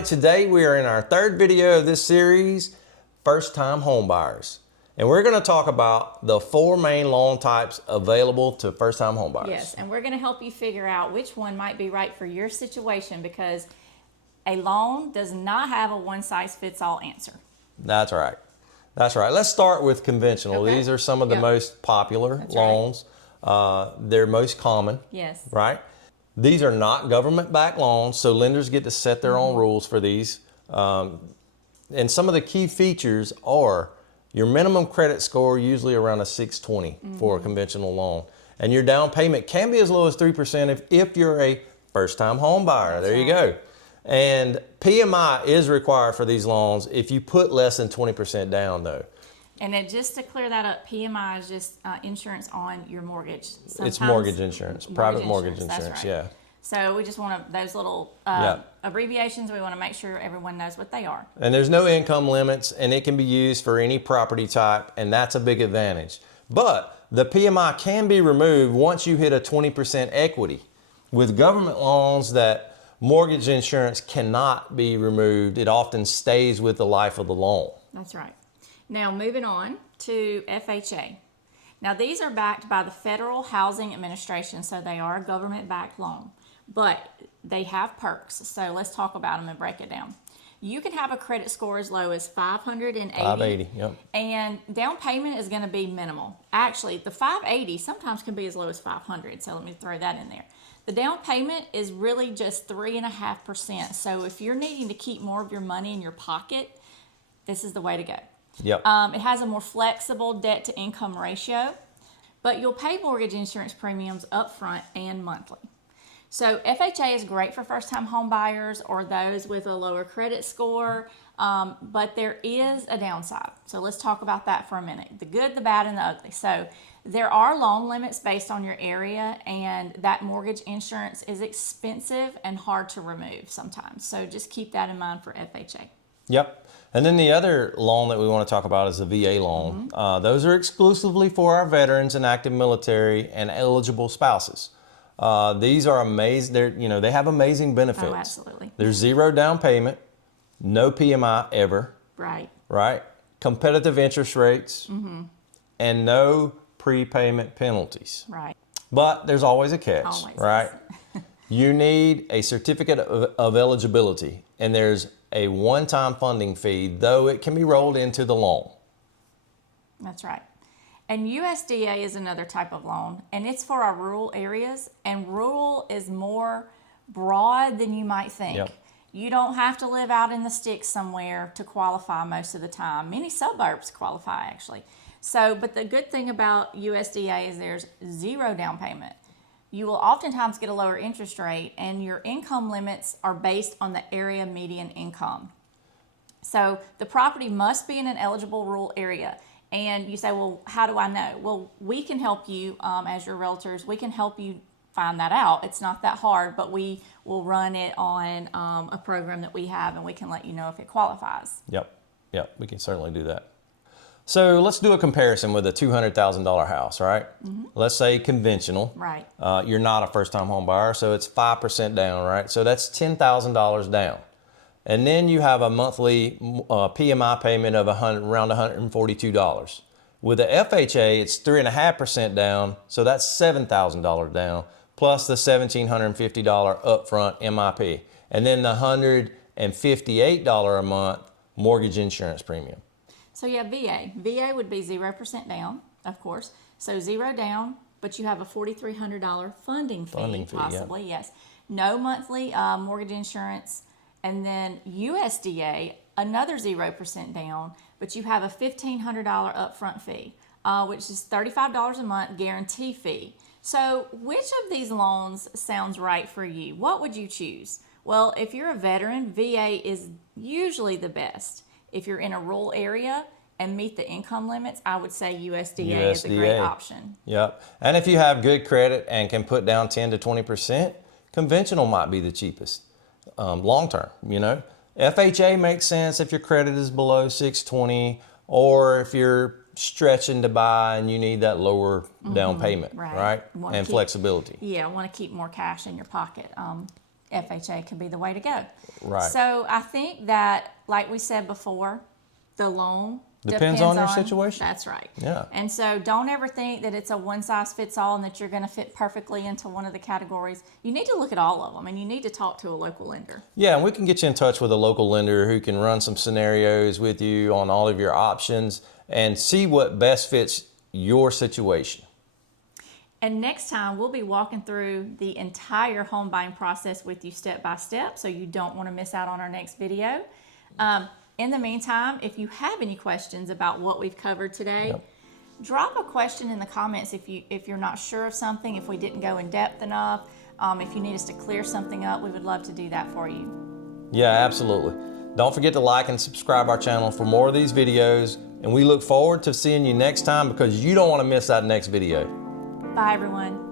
everybody. Today we are in our third video of this series, first-time home buyers. And we're going to talk about the 4 main loan types available to first-time home buyers. Yes, and we're going to help you figure out which one might be right for your situation, because a loan does not have a one-size-fits-all answer. That's right. That's right. Let's start with conventional. Okay. These are some of the most popular That's loans. They're most common. Yes. Right? These are not government-backed loans, so lenders get to set their own rules for these. And some of the key features are your minimum credit score, usually around a 620 for a conventional loan. And your down payment can be as low as 3% if you're a first-time home buyer. That's there you go. And PMI is required for these loans if you put less than 20% down, though. And then just to clear that up, PMI is just insurance on your mortgage. It's mortgage insurance, private mortgage insurance, that's right. yeah. So we just want those little abbreviations, we want to make sure everyone knows what they are. And there's no income limits, and it can be used for any property type, and that's a big advantage. But the PMI can be removed once you hit a 20% equity. With government loans, that mortgage insurance cannot be removed. It often stays with the life of the loan. That's right. Now moving on to FHA. Now these are backed by the Federal Housing Administration, so they are a government-backed loan, but they have perks. So let's talk about them and break it down. You can have a credit score as low as 580. 580, yep. And down payment is going to be minimal. Actually, the 580 sometimes can be as low as 500, so let me throw that in there. The down payment is really just 3.5%. So if you're needing to keep more of your money in your pocket, this is the way to go. Yep. It has a more flexible debt to income ratio, but you'll pay mortgage insurance premiums upfront and monthly. So FHA is great for first-time home buyers or those with a lower credit score, but there is a downside. So let's talk about that for a minute. The good, the bad, and the ugly. So there are loan limits based on your area, and that mortgage insurance is expensive and hard to remove sometimes. So just keep that in mind for FHA. Yep. And then the other loan that we want to talk about is the VA loan. Those are exclusively for our veterans and active military and eligible spouses. These are amazing. They have amazing benefits. Oh, absolutely. There's 0 down payment, no PMI ever. Right. Right. Competitive interest rates, and no prepayment penalties. Right. But there's always a catch, Always. right? You need a certificate of eligibility, and there's a one-time funding fee, though it can be rolled into the loan. That's right. And USDA is another type of loan, and it's for our rural areas, and rural is more broad than you might think. Yep. You don't have to live out in the sticks somewhere to qualify most of the time. Many suburbs qualify, actually. So, but the good thing about USDA is there's 0 down payment. You will oftentimes get a lower interest rate, and your income limits are based on the area median income. So the property must be in an eligible rural area. And you say, well, how do I know? Well, we can help you as your realtors. We can help you find that out. It's not that hard, but we will run it on a program that we have, and we can let you know if it qualifies. Yep, we can certainly do that. So let's do a comparison with a $200,000 house, right? Let's say conventional. Right. You're not a first-time home buyer, so it's 5% down, right? So that's $10,000 down. And then you have a monthly PMI payment of around $142. With the FHA, it's 3.5% down, so that's $7,000 down, plus the $1,750 upfront MIP, and then the $158 a month mortgage insurance premium. So yeah, VA would be 0% down, of course. So 0 down, but you have a $4,300 funding fee, possibly, yes. No monthly mortgage insurance. And then USDA, another 0% down, but you have a $1,500 upfront fee, which is $35 a month guarantee fee. So which of these loans sounds right for you? What would you choose? Well, if you're a veteran, VA is usually the best. If you're in a rural area and meet the income limits, I would say USDA is a great option. Yep. And if you have good credit and can put down 10 to 20%, conventional might be the cheapest. Long term, FHA makes sense if your credit is below 620, or if you're stretching to buy and you need that lower down payment, right? And flexibility. Yeah, want to keep more cash in your pocket. FHA could be the way to go. Right. So I think that, like we said before, the loan Depends on your situation. That's right. Yeah. And so don't ever think that it's a one size fits all and that you're going to fit perfectly into one of the categories. You need to look at all of them, and you need to talk to a local lender. Yeah, and we can get you in touch with a local lender who can run some scenarios with you on all of your options and see what best fits your situation. And next time, we'll be walking through the entire home buying process with you step by step, so you don't want to miss out on our next video. In the meantime, if you have any questions about what we've covered today, drop a question in the comments if you're not sure of something, if we didn't go in depth enough, if you need us to clear something up, we would love to do that for you. Yeah, absolutely. Don't forget to like and subscribe our channel for more of these videos, and we look forward to seeing you next time because you don't want to miss that next video. Bye, everyone.